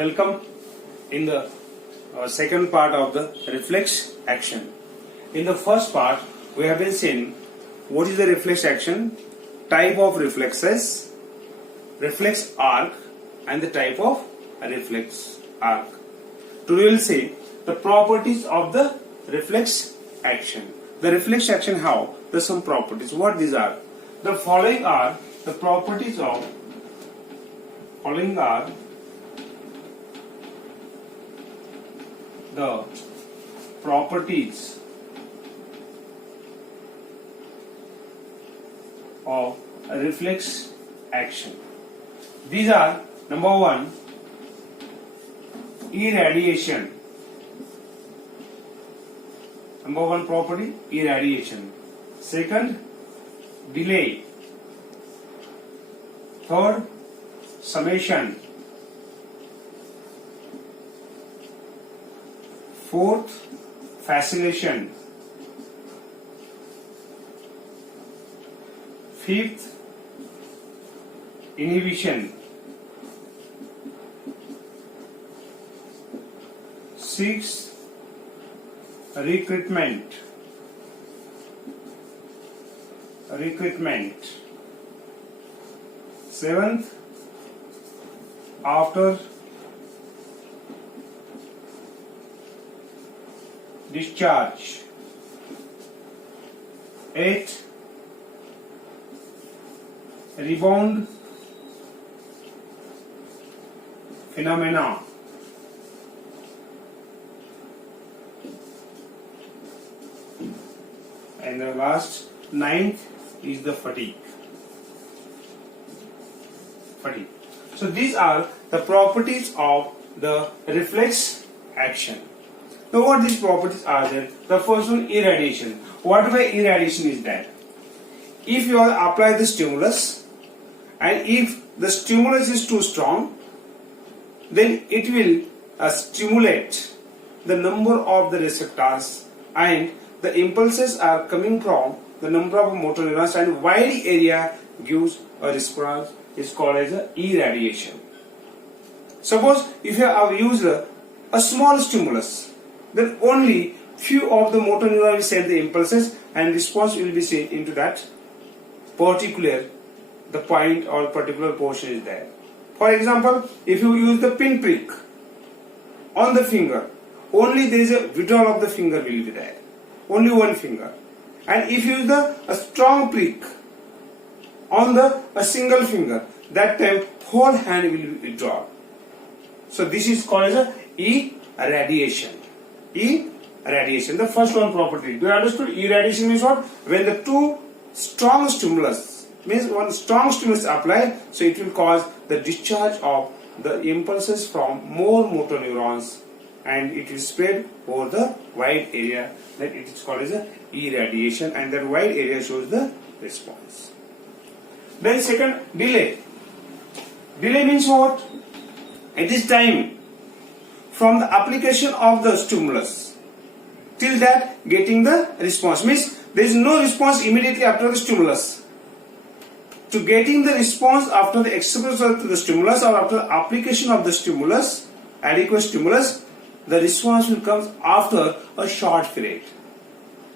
Welcome in the second part of the reflex action. In the first part, we have been seeing what is the reflex action, type of reflexes, reflex arc, and the type of reflex arc. Today we will see the properties of the reflex action. The reflex action, how? There are some properties. What these are? The following are the properties of the properties of a reflex action. These are: number one, irradiation. Number one property, irradiation. Second, delay. Third, summation. Fourth, fascination. Fifth, inhibition. Sixth, recruitment. Seventh, after discharge. Eighth, rebound phenomena. And the last, ninth, is the fatigue. So these are the properties of the reflex action. Now what these properties are there? The first one, irradiation. What by irradiation is that? If you apply the stimulus, and if the stimulus is too strong, then it will stimulate the number of the receptors, and the impulses are coming from the number of motor neurons, and wide area gives a response, is called as irradiation. Suppose if you have used a small stimulus, then only few of the motor neurons will send the impulses, and response will be seen into that particular the point or particular portion is there. For example, if you use the pinprick on the finger, only there is a withdrawal of the finger will be there, only one finger. And if you use a strong prick on a single finger, that time whole hand will be withdrawn. So this is called as irradiation. Irradiation, the first one property. Do you understood? Irradiation means what? When the two strong stimulus, means one strong stimulus applied, so it will cause the discharge of the impulses from more motor neurons, and it will spread over the wide area. That it is called as irradiation, and that wide area shows the response. Then second, delay. Delay means what? It is time from the application of the stimulus till that getting the response. Means there is no response immediately after the stimulus. To getting the response after the exposure to the stimulus or after the application of the stimulus, adequate stimulus, the response will come after a short period.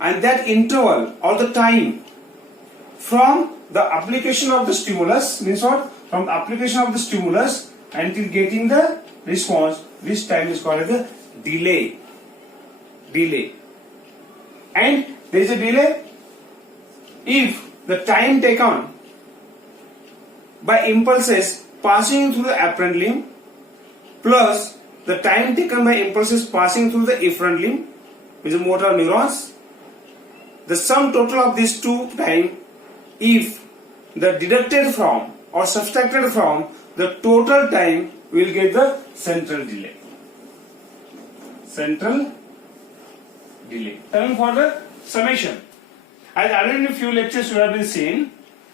And that interval or the time from the application of the stimulus means what? From the application of the stimulus until getting the response, this time is called as a delay. And there is a delay if the time taken by impulses passing through the afferent limb plus the time taken by impulses passing through the efferent limb, which is motor neurons, the sum total of these two time, if the deducted from or subtracted from the total time, will get the central delay. Coming for the summation. As already in a few lectures you have been seeing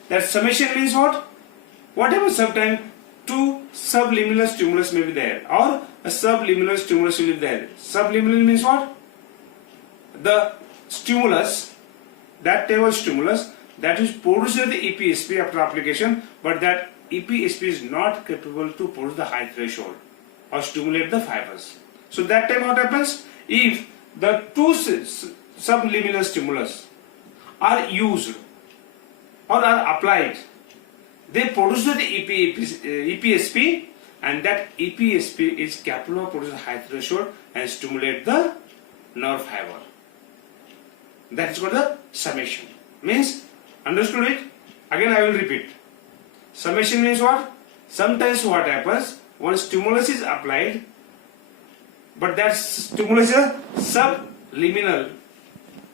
that summation means what? Whatever sometime two subliminal stimulus may be there, or a subliminal stimulus will be there. Subliminal means what? The stimulus, that type of stimulus that is produces the EPSP after application, but that EPSP is not capable to produce the high threshold. or stimulate the fibers. So that time what happens? If the two subliminal stimulus are used or are applied, they produce the EPSP, and that EPSP is capable of producing high threshold and stimulate the nerve fiber. That is called the summation. Means, understood it? Again I will repeat. Summation means what? Sometimes what happens, one stimulus is applied, but that stimulus is subliminal,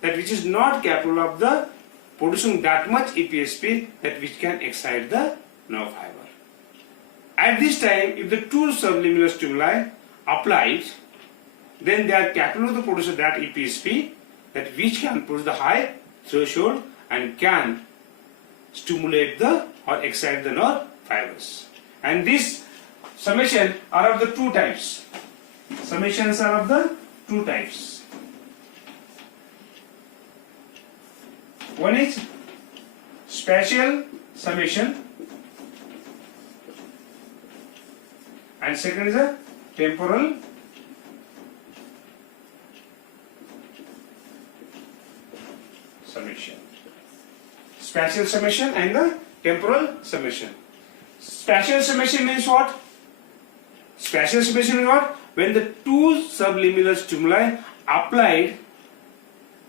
that which is not capable of the producing that much EPSP that which can excite the nerve fiber. At this time, if the two subliminal stimuli applied, then they are capable of producing that EPSP that which can produce the high threshold and can stimulate the or excite the nerve fibers. And this summation are of the two types. Summations are of the two types. One is spatial summation and second is a temporal summation. Spatial summation and the temporal summation. Spatial summation means what? Spatial summation means what? When the two subliminal stimuli applied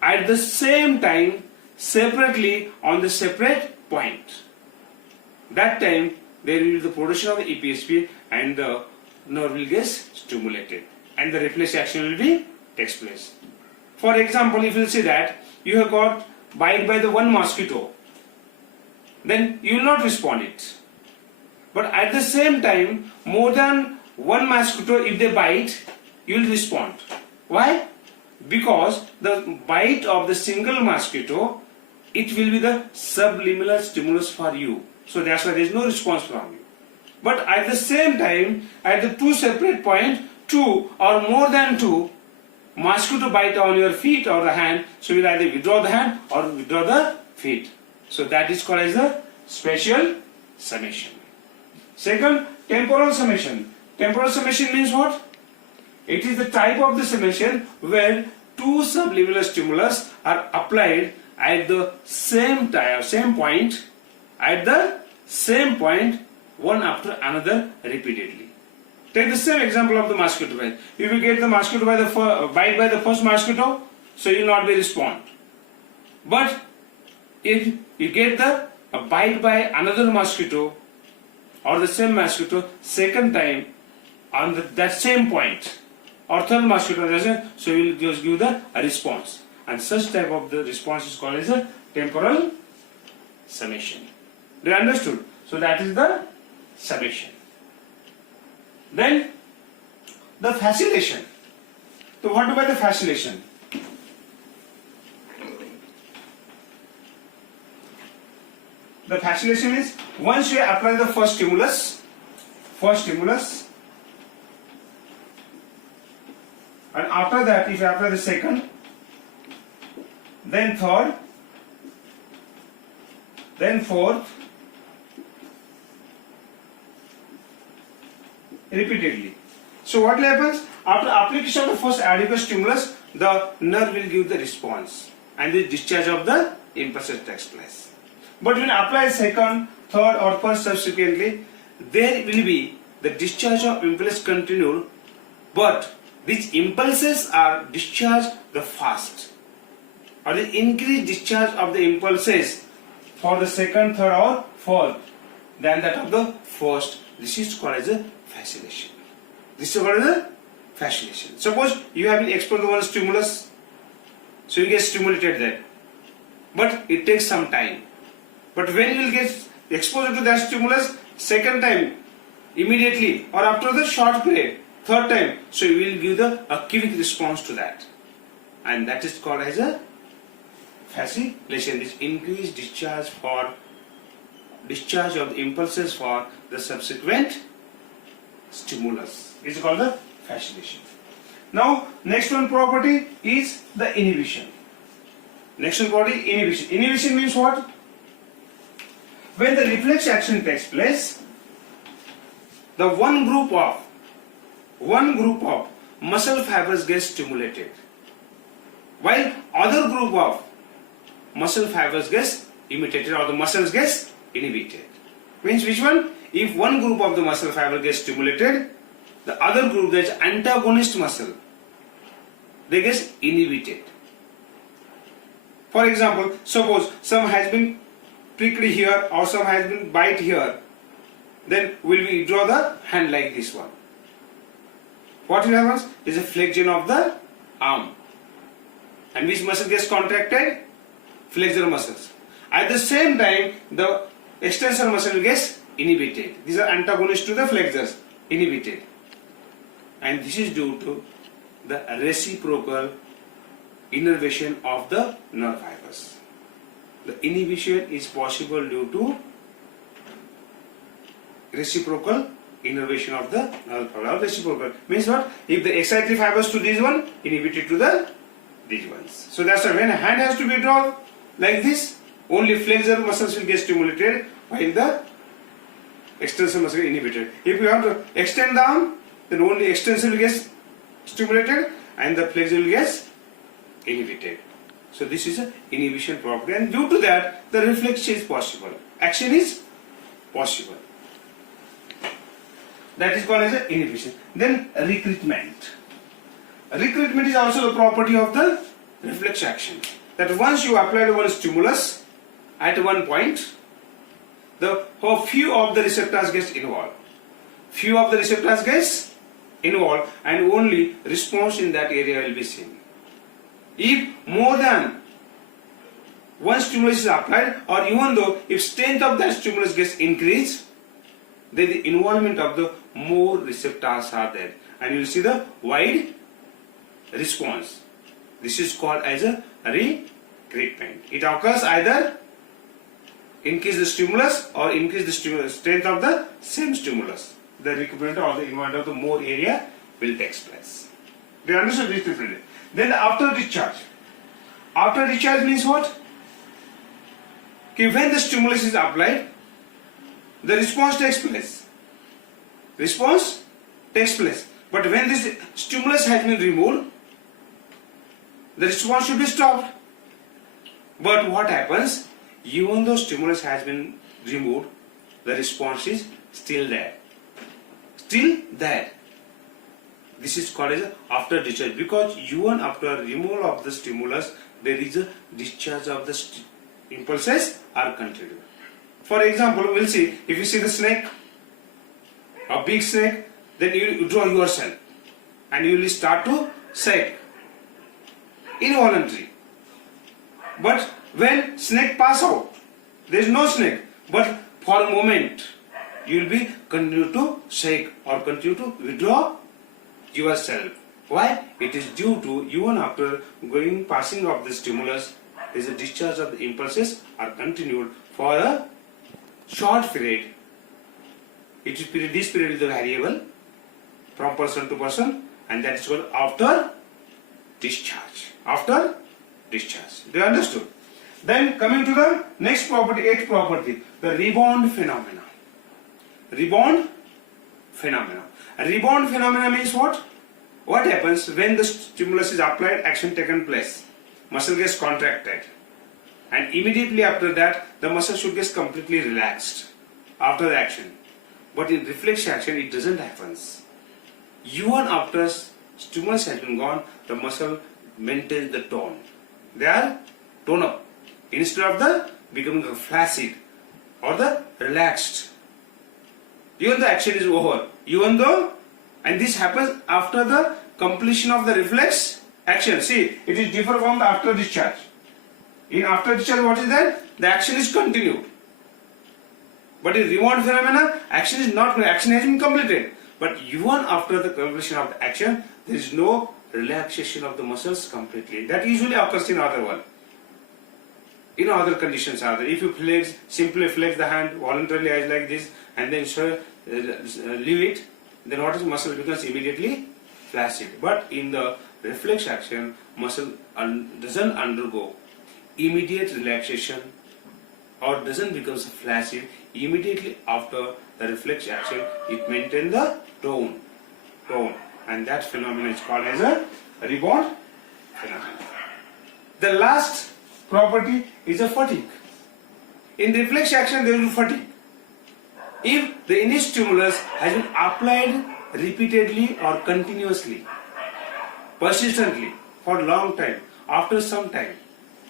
at the same time separately on the separate point. That time there will be the production of the EPSP and the nerve will get stimulated and the reflex action will be takes place. For example, if you see that you have got bite by the one mosquito, then you will not respond it. But at the same time, more than one mosquito, if they bite, you will respond. Why? Because the bite of the single mosquito, it will be the subliminal stimulus for you. So that's why there is no response from you. But at the same time, at the two separate points, two or more than two mosquito bite on your feet or the hand, so you will either withdraw the hand or withdraw the feet. So that is called as the spatial summation. Second, temporal summation. Temporal summation means what? It is the type of the summation where two subliminal stimulus are applied at the same time, same point, at the same point, one after another repeatedly. Take the same example of the mosquito bite. If you get the mosquito by the bite by the first mosquito, so you will not be respond. But if you get the bite by another mosquito or the same mosquito second time on that same point or third mosquito, so you will just give the response, and such type of the response is called as a temporal summation. They understood? So that is the summation. Then the facilitation. So what about the facilitation? The facilitation is once you apply the first stimulus, and after that if you apply the second, then third, then fourth, repeatedly. So what happens? After application of the first adequate stimulus, the nerve will give the response and the discharge of the impulses takes place. But when apply second, third or fourth subsequently, there will be the discharge of impulse continued, but these impulses are discharged the fast, or the increased discharge of the impulses for the second, third or fourth than that of the first. This is called as a facilitation. This is called as a facilitation. Suppose you have been exposed to one stimulus, so you get stimulated there, but it takes some time. But when you will get exposed to that stimulus second time, immediately or after the short period, third time, so you will give a quick response to that, and that is called as a facilitation. This increased discharge of the impulses for the subsequent stimulus is called the facilitation. Now next one property is the inhibition. Next one property, inhibition. Inhibition means what? When the reflex action takes place, the one group of one group of muscle fibers gets stimulated, while other group of muscle fibers gets imitated, or the muscles gets inhibited. Means which one? If one group of the muscle fiber gets stimulated, the other group, that is antagonist muscle, they get inhibited. For example, suppose some has been pricked here or some has been bite here, then will we draw the hand like this one? What will happen is a flexion of the arm. And which muscle gets contracted? Flexor muscles. At the same time, the extensor muscle gets inhibited. These are antagonists to the flexors, inhibited. And this is due to the reciprocal innervation of the nerve fibers. The inhibition is possible due to reciprocal innervation of the nerve fiber. Reciprocal means what? If the excitatory fibers to this one, inhibited to the these ones. So that's why when a hand has to be drawn like this, only flexor muscles will get stimulated while the extensor muscle is inhibited. If you have to extend the arm, then only extensor will get stimulated and the flexor will get inhibited. So this is an inhibition property, and due to that the reflex is possible. Action is possible. That is called as an inhibition. Then recruitment. Recruitment is also the property of the reflex action. That once you apply one stimulus at one point, the few of the receptors gets involved. Few of the receptors gets involved and only response in that area will be seen. If more than one stimulus is applied, or even though if strength of that stimulus gets increased, then the involvement of the more receptors are there and you will see the wide response. This is called as a recruitment. It occurs either increase the stimulus or increase the strength of the same stimulus. The recruitment or the involvement of the more area will take place. Do you understand this differently? Then after discharge. After discharge means what? Okay, when the stimulus is applied, the response takes place. Response takes place. But when this stimulus has been removed, the response should be stopped. But what happens? Even though stimulus has been removed, the response is still there. Still there. This is called as after discharge, because even after removal of the stimulus, there is a discharge of the impulses are continued. For example, we'll see, if you see the snake, a big snake, then you draw yourself and you will start to shake. Involuntary. But when snake pass out, there is no snake, but for a moment you will be continue to shake or continue to withdraw yourself. Why? It is due to even after passing of the stimulus, there is a discharge of the impulses are continued for a short period. This period is the variable from person to person, and that is called after discharge. After discharge. Do you understood? Then coming to the next property, eighth property, the rebound phenomena. Rebound phenomena. Rebound phenomena means what? What happens when the stimulus is applied, action taken place, muscle gets contracted, and immediately after that the muscle should get completely relaxed after the action. But in reflex action it doesn't happen. Even after stimulus has been gone, the muscle maintains the tone. They are tone up instead of the becoming flaccid or the relaxed. Even the action is over. Even though, and this happens after the completion of the reflex action. See, it is different from the after discharge. In after discharge, what is that? The action is continued. But in rebound phenomena, action is not, action has been completed. But even after the completion of the action, there is no relaxation of the muscles completely. That usually occurs in other one. In other conditions are there. If you flex, simply flex the hand voluntarily as like this and then leave it, then what is muscle becomes immediately flaccid. But in the reflex action, muscle doesn't undergo immediate relaxation or doesn't become flaccid. Immediately after the reflex action, it maintains the tone. and that phenomenon is called as a rebound phenomenon. The last property is a fatigue. In reflex action there will be fatigue. If the initial stimulus has been applied repeatedly or continuously, persistently for a long time, after some time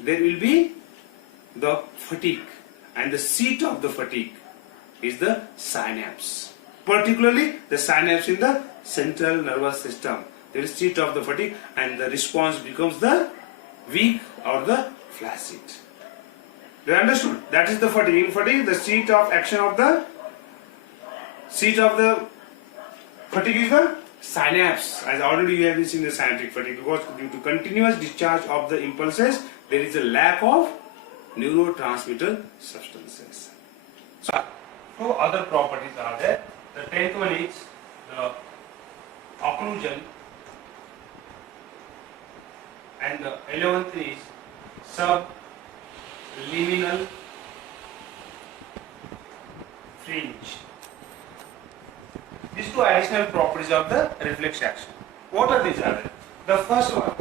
there will be the fatigue, and the seat of the fatigue is the synapse, particularly the synapse in the central nervous system. There is seat of the fatigue, and the response becomes the weak or the flaccid. You understood? That is the fatigue. In fatigue, the seat of action of the fatigue is the synapse. As already you have seen the synaptic fatigue, because due to continuous discharge of the impulses, there is a lack of neurotransmitter substances. So, two other properties are there. The 10th one is the occlusion, and the 11th is subliminal fringe. These two additional properties of the reflex action. What are these? The first one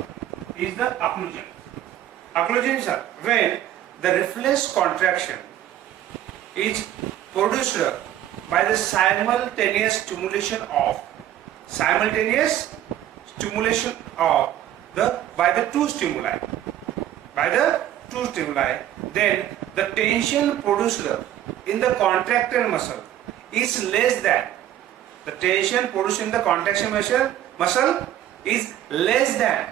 is the occlusion. Occlusion is when the reflex contraction is produced by the simultaneous stimulation of by the two stimuli. Then the tension produced in the contracted muscle is less than the tension produced in the contraction muscle is less than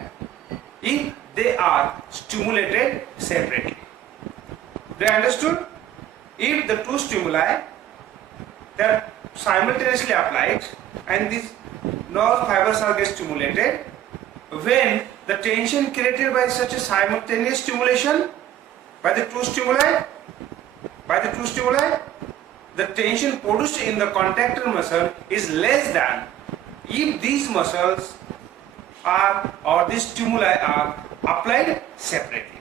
if they are stimulated separately. They understood? If the two stimuli they are simultaneously applied and these nerve fibers are get stimulated, when the tension created by such a simultaneous stimulation by the two stimuli, the tension produced in the contracted muscle is less than if these muscles are or these stimuli are applied separately.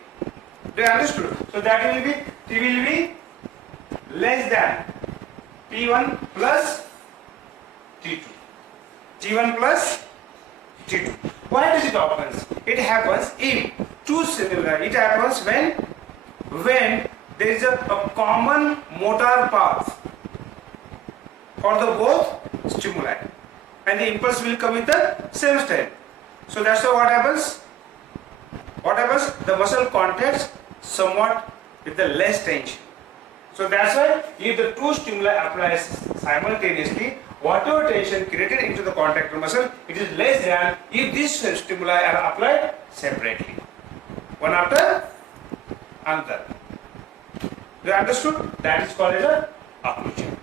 They understood? So that will be T will be less than T1 plus T2. T1 plus T2. Why does it happen? It happens if two similar. It happens when there is a common motor path for the both stimuli, and the impulse will come with the same style. So that's why what happens? The muscle contracts somewhat with the less tension. So that's why if the two stimuli apply simultaneously, whatever tension created into the contracted muscle, it is less than if these stimuli are applied separately, one after another. You understood? That is called as a occlusion.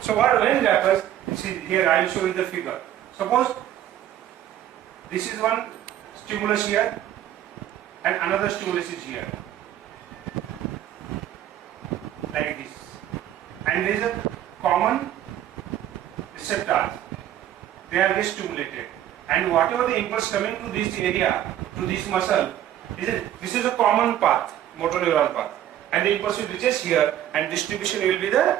So when it happens, see here I will show you the figure. Suppose this is one stimulus here and another stimulus is here, like this, and there is a common receptor. They are stimulated, and whatever the impulse coming to this area, to this muscle, this is a common path, motor neuron path, and the impulse will reaches here, and distribution will be the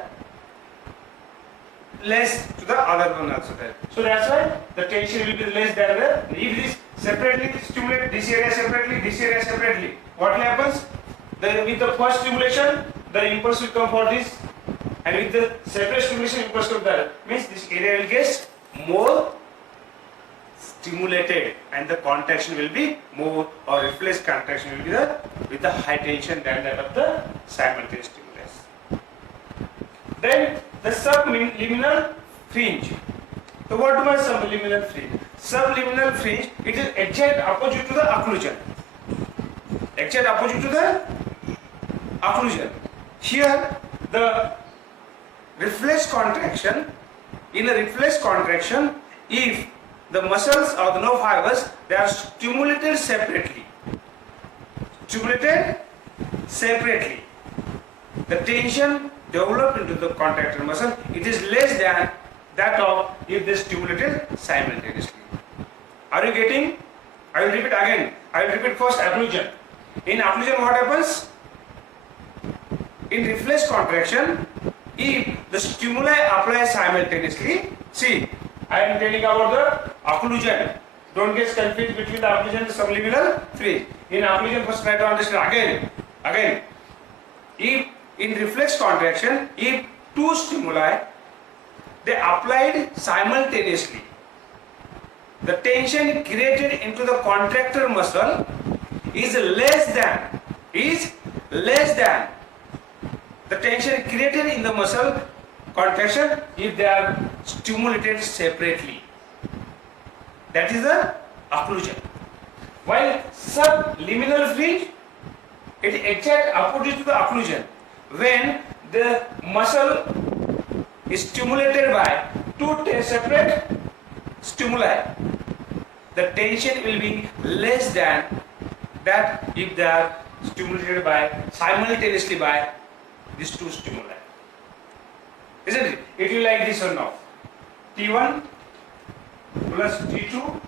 less to the other one also there. So that's why the tension will be less than the, if this separately stimulate this area separately, what will happen? With the first stimulation, the impulse will come for this, and with the separate stimulation, impulse comes there. Means this area will get more stimulated, and the contraction will be more, or reflex contraction will be with the high tension than that of the simultaneous stimulus. Then the subliminal fringe. So what do I mean subliminal fringe? Subliminal fringe, it is exact opposite to the occlusion. Here the reflex contraction, in a reflex contraction, if the muscles or the nerve fibers, they are stimulated separately, the tension developed into the contracted muscle, it is less than that of if they stimulated simultaneously. Are you getting? I will repeat again. I will repeat first occlusion. In occlusion what happens? In reflex contraction, if the stimuli apply simultaneously, see, I am telling about the occlusion. Don't get confused between the occlusion and subliminal fringe. In occlusion, first try to understand again. If in reflex contraction, if two stimuli they applied simultaneously, the tension created into the contractor muscle is less than the tension created in the muscle contraction if they are stimulated separately. That is the occlusion. While subliminal fringe, it is exact opposite to the occlusion. When the muscle is stimulated by two separate stimuli, the tension will be less than that if they are stimulated simultaneously by these two stimuli. Isn't it? It will like this or no? T1 plus T2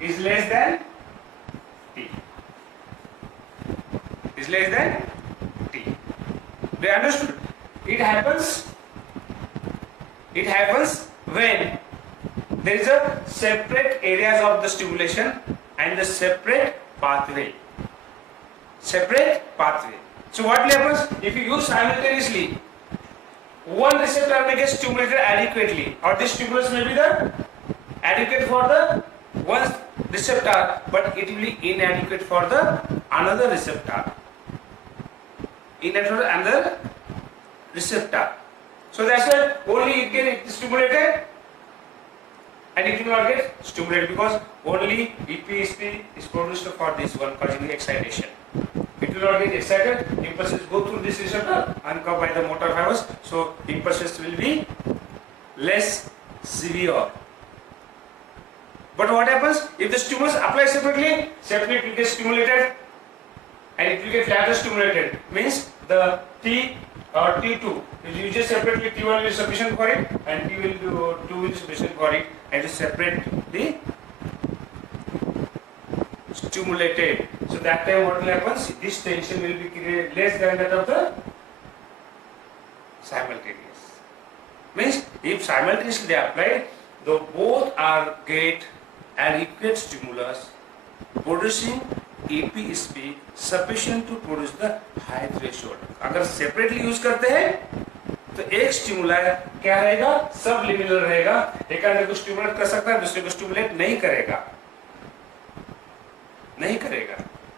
is less than T. Is less than T. They understood? It happens when there is a separate areas of the stimulation and the separate pathway. Separate pathway. So what happens if you use simultaneously? One receptor may get stimulated adequately, or this stimulus may be the adequate for the one receptor, but it will be inadequate for the another receptor. Inadequate for another receptor. So that's why only it gets stimulated and it will not get stimulated because only EPSP is produced for this one causing excitation. It will not get excited, impulses go through this receptor uncovered by the motor fibers, so impulses will be less severe. But what happens if the stimulus applied separately? Separately it will get stimulated and it will get further stimulated. Means the T or T2 is used separately, T1 will be sufficient for it and T2 will be sufficient for it, and to separate the stimulated. So that time what will happen? This tension will be created less than that of the simultaneous. Means if simultaneously they applied, the both are get adequate stimulus producing EPSP sufficient to produce the high threshold. अगर separately use करते हैं तो एक स्टिमुला क्या रहेगा? Subliminal रहेगा. एक अंदर को स्टिमुलेट कर सकता है, दूसरे को स्टिमुलेट नहीं करेगा.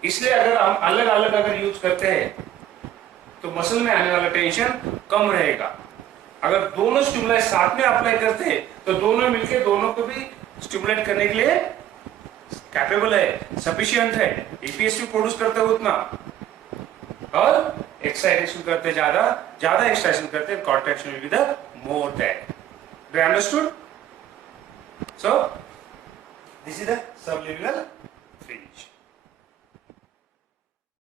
इसलिए अगर हम अलग अलग अगर यूज करते हैं तो मसल में आने वाला टेंशन कम रहेगा. अगर दोनों स्टिमुलाई साथ में अप्लाई करते हैं तो दोनों मिलके दोनों को भी स्टिमुलेट करने के लिए कैपेबल है, सफिशिएंट है. ईपीएसपी प्रोड्यूस करते हैं उतना और एक्साइटेशन करते ज्यादा एक्साइटेशन करते हैं, contraction will be the more that. Do you understood? So this is the subliminal fringe.